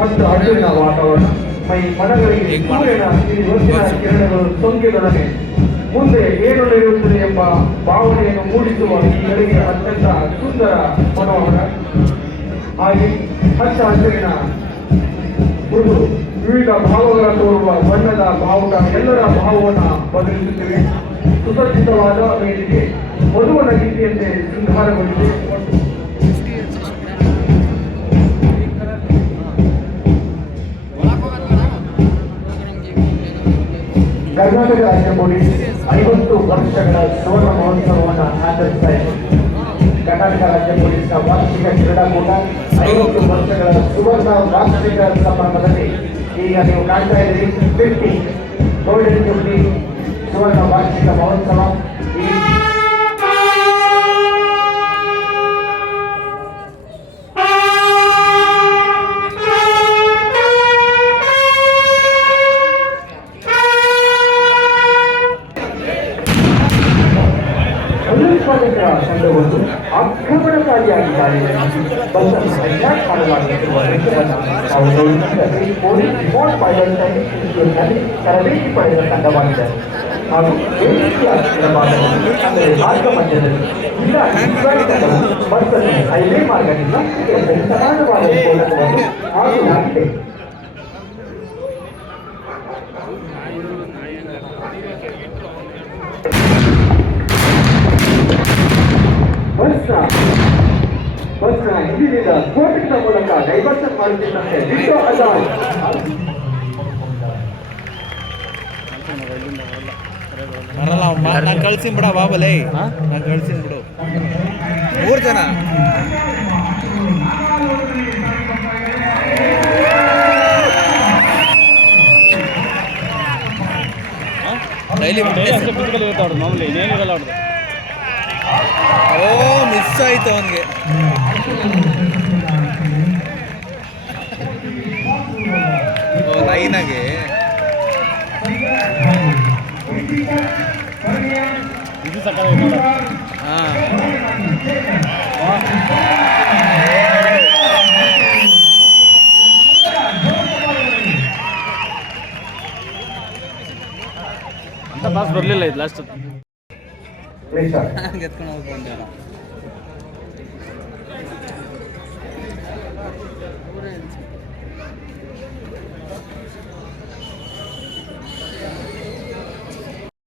ಮತ್ತು ಹಸಿರಿನ ವಾತಾವರಣ, ಮೈ ಮನಗಳಿಗೆ ಸೂರ್ಯನ ಹೊತ್ತಿನ ಕಿರಣಗಳು ಸೊಂಕಿದೊಡನೆ ಮುಂದೆ ಏನು ನಡೆಯುತ್ತದೆ ಎಂಬ ಭಾವನೆಯನ್ನು ಮೂಡಿಸುವ ಈ ಗಳಿಗೆ ಅತ್ಯಂತ ಸುಂದರ ಮನೋಹರ. ಹಾಗೆ ಹಚ್ಚ ಹಸಿರಿನ ಮೃದು ವಿವಿಧ ಭಾವಗಳ ತೋರುವ ಬಣ್ಣದ ಬಾವುಟ ಎಲ್ಲರ ಭಾವವನ್ನು ಬದಲಿಸುತ್ತಿವೆ. ಸುಸಜ್ಜಿತವಾದ ವೇದಿಕೆ ವಧುವನ ಗೀತೆಯಂತೆ ಶೃಂಗಾರಗೊಂಡಿದೆ. ಕರ್ನಾಟಕ ರಾಜ್ಯ ಪೊಲೀಸ್ 50 ವರ್ಷಗಳ ಸುವರ್ಣ ಮಹೋತ್ಸವವನ್ನು ಆಚರಿಸ್ತಾ ಇದೆ. ಕರ್ನಾಟಕ ರಾಜ್ಯ ಪೊಲೀಸ್ನ ವಾರ್ಷಿಕ ಕ್ರೀಡಾಕೂಟ 50 ವರ್ಷಗಳ ಸುವರ್ಣ ವಾರ್ಷಿಕ ಸಂಭ್ರಮದಲ್ಲಿ ಈಗ ನೀವು ಕಾಣ್ತಾ ಇದ್ದೀರಿ 50 ಗೋಲ್ಡನ್ ಜೂಬ್ಲಿ ಸುವರ್ಣ ವಾರ್ಷಿಕ ಮಹೋತ್ಸವ. ಭಯೋತ್ಪಾದಕರ ತಂಡವೊಂದು ಆಕ್ರಮಣಕಾರಿಯಾಗಿ ಬಸ್ಸನ್ನು ಹೈಜಾಕ್ ಮಾಡಲಾಗುತ್ತಿರುವ ದೃಶ್ಯವನ್ನು ನಾವು ನೋಡಿದರೆ ಪೊಲೀಸ್ ರಿಮೋಟ್ ಪೈಲಟ್ ಇನ್ಸ್ಟಿಟ್ಯೂಟ್ನಲ್ಲಿ ತರಬೇತಿ ಪಡೆದ ತಂಡವಾಗಿದೆ. ಹಾಗೂ ಅಂದರೆ ಮಾರ್ಗ ಮಧ್ಯದಲ್ಲಿ ಜಿಲ್ಲಾ ತಂಡವು ಬಸ್ಸನ್ನು ಹೈವೇ ಮಾರ್ಗದಿಂದ ಸಮಾನವಾದ ಸ್ಫೋಟಕವನ್ನು ಹಾಕಲಾಗಿದೆ. ಬಸ್ನ ಹಿಂದಿನಿಂದ ಸ್ಫೋಟಕದ ಮೂಲಕ ಡೈವರ್ಷನ್ ಮಾಡುತ್ತಿದ್ದಂತೆ ಬಿಟ್ಟು ಬರಲ್ಲ. ನಾನು ಕಳ್ಸಿನ್ ಬಿಡ ಬಾಬಲೇ, ನಾನು ಕಳ್ಸಿನ್ ಬಿಡು. 3 ಜನ ಡೈಲಿ ಮಾಮೂಲಿ ಇನ್ನೇನಿರಲ್ಲ ಅವ್ರದ್ದು. ಓ ಮಿಸ್ ಆಯ್ತು ಅವನಿಗೆ. ಲೈನಾಗೆ ಇದು ಸಕ್ಕತ್ತಾಗಿ ಅಂತ ಬಾಸ್ ಬರಲಿಲ್ಲ ಇದು ಲಾಸ್ಟ್ ಎತ್ಕೊಂಡು ಹೋಗ್ಕೊಂಡೆ.